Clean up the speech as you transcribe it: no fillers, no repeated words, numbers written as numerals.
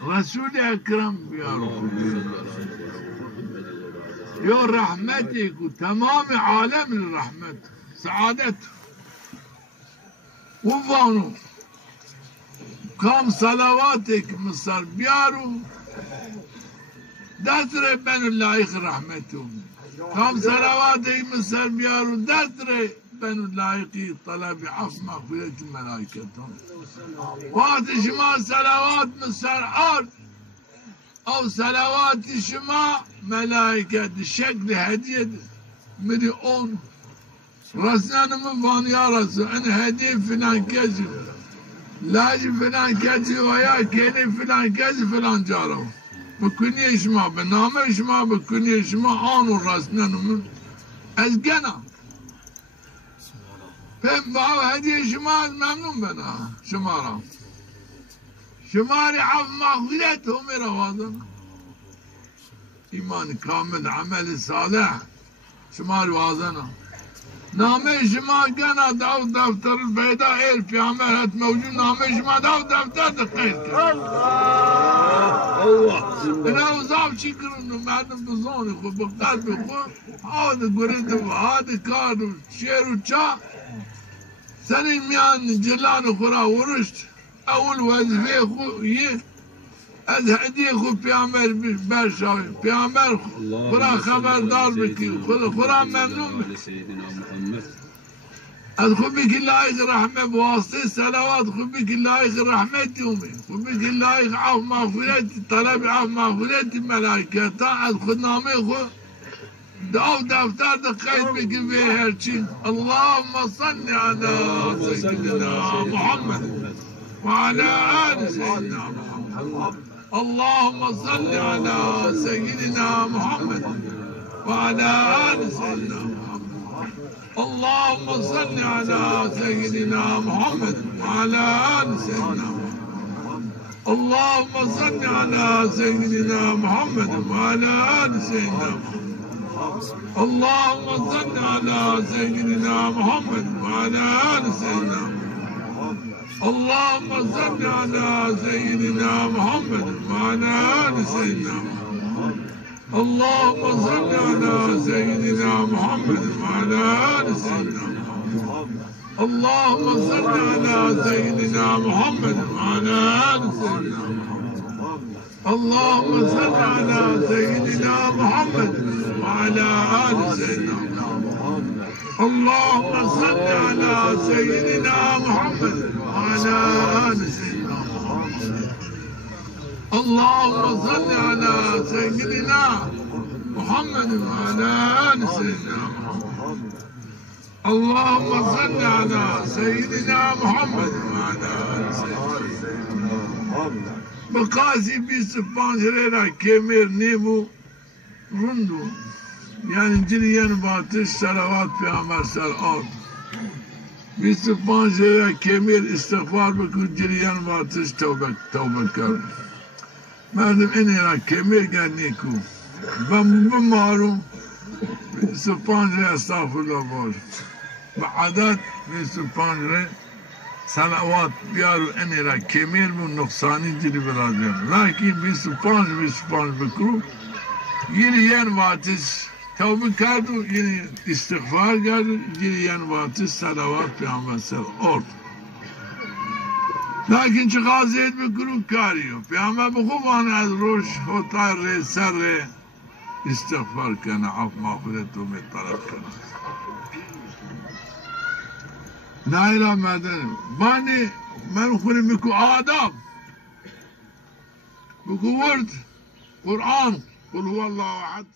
رسول اکرم بیارو یا رحمتی کو تمام عالم رحمت سعادت وفانو کام صلواتی که مصر بیارو درتره بن لایق رحمتو کام صلواتی که مصر بیارو درتره بن لایقی طلب عفو مغفرت ملائکتون وقت شما صلوات مصر آرد او صلوات شما ملائکت شکل هدیه میری اون رسولان من یا رسول این هدیه فلان کسی لاجی فلان کسی و یا کنی فلان کسی فلان جارو بکنی شما به نام شما بکنی شما آن و رسولان من از گنا با هدیه شما ممنون بنا شما را شماری عف مغفرت همه روازن ایمان کامل عمل صالح شماری وازنه نامه شما گنا دو دفتر البیدا ایل پیامبرت موجود نامه شما دو دفتر دقیق کرد اینا وزاف چی کرن مردم بزانی خود بقلب خود آد گرد و آد کار و شیر و چا سنین میان جلان خورا ورشت اول وظیفه خود یه از هدیه خود پیامبر برشاوی پیامبر خدا خبردار بکی خدا ممنون بکی از خود بکی لایق رحمت واسطه صلوات خود بکی لایق رحمت دومی خود بکی لایق عفو مغفرت طلب عفو مغفرت ملائکتا از خود نامه خود دعو دفتر دقیق بکی به هرچی اللهم صل على سيدنا محمد وعلى آل سيدنا محمد اللهم صل على سيدنا محمد وعلى آل سيدنا محمد اللهم صل على سيدنا محمد وعلى آل سيدنا محمد اللهم صل على سيدنا محمد وعلى آل سيدنا محمد اللهم صل على سيدنا محمد وعلى آل سيدنا محمد اللهم صل على سيدنا محمد وعلى آل سيدنا محمد اللهم صل على سيدنا محمد وعلى آل سيدنا محمد اللهم صل على سيدنا محمد وعلى آل سيدنا محمد اللهم صل على سيدنا محمد وعلى آل سيدنا محمد اللهم صل على سيدنا محمد وعلى آل سيدنا محمد اللهم صل على سيدنا محمد وعلى آل سيدنا محمد اللهم صل على سيدنا محمد وعلى آل سيدنا محمد بقاسي 25 lira kemir nebu rundu yani ciliyen batış salavat peygamber sallallahu 25 lira kemir istiğfar bıkır ciliyen batış tövbe kar merdum en lira kemir geldi ku ben bu marum 25 lira estağfurullah var بعدات 25 lira salavat biyaru en lira kemir bu nuksani cili birazcık lakin 25 bıkır yine yen batış tövbe kardu yine istiğfar geldi yine yen batış salavat peygamber sallallahu lakin çıkazet bir kuru kariyo peygamber bu kuban az roş hotar re ser re istiğfar kana af mağfiret ve talep kana naila meden bani men khuri miku adam bu word Kur'an kul huvallahu ahad